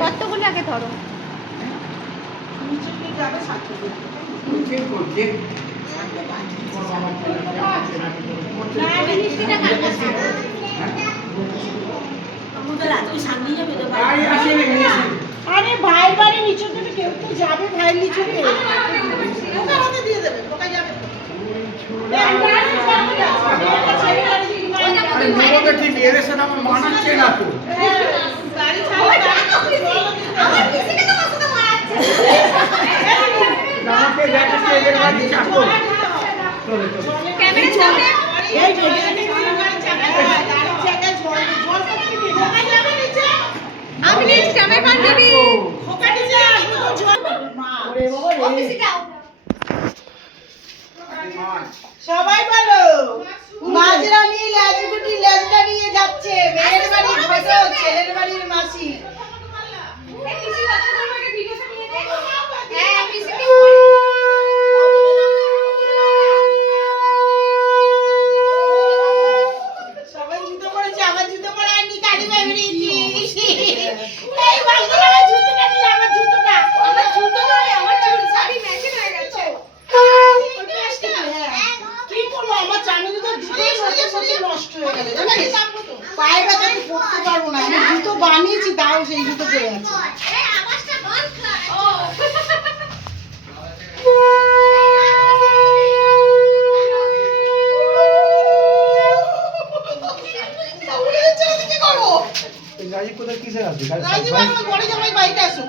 কতগুলো আগে ধরো আরে ভাই বাড়ি নিচে দেবে কেউ তো যাবে ভাই নিচে ওকার হাতে দিয়ে দেবে ওকা যাবে ঠিক এর সাথে আমার মানাচ্ছে না তো গাড়ি ছাড়া আমার পিছনে তো মাথা মারাচ্ছে আমাকে দেখতে এদের বাড়ি চাকর ক্যামেরা সামনে এই গাড়ি চাকা ঝোল ওকা যাবে নিচে আমি নিচ্ছি আমার বান্ধবী ওকা নিচে ঝোল মা ওরে বাবা রে সবাই বলো মাজরানি লাজগুটি লেজটা নিয়ে যাচ্ছে মেয়ের বাড়ির ফটো ছেলের বাড়ির মাসি সবাই জুতো পরেছে আমার জুতো পরে আনি কাটি বেরিয়েছি এই বালগুলো আমার জুতোটা নিয়ে আমার জুতোটা নয় আমার শাড়ি ম্যাচিং হয়ে গেছে কি করবো আমার চামড়া জুতো জুতোই সত্যি নষ্ট হয়ে গেল জানিস পায়ে ব্যথা তো পরতে পারবো না আমি জুতো বানিয়েছি তাও সেই জুতো পরে আছে গাড়ি কোথায় কিসের আছে রাজীব আমার বড় জামাই বাইকে আসুক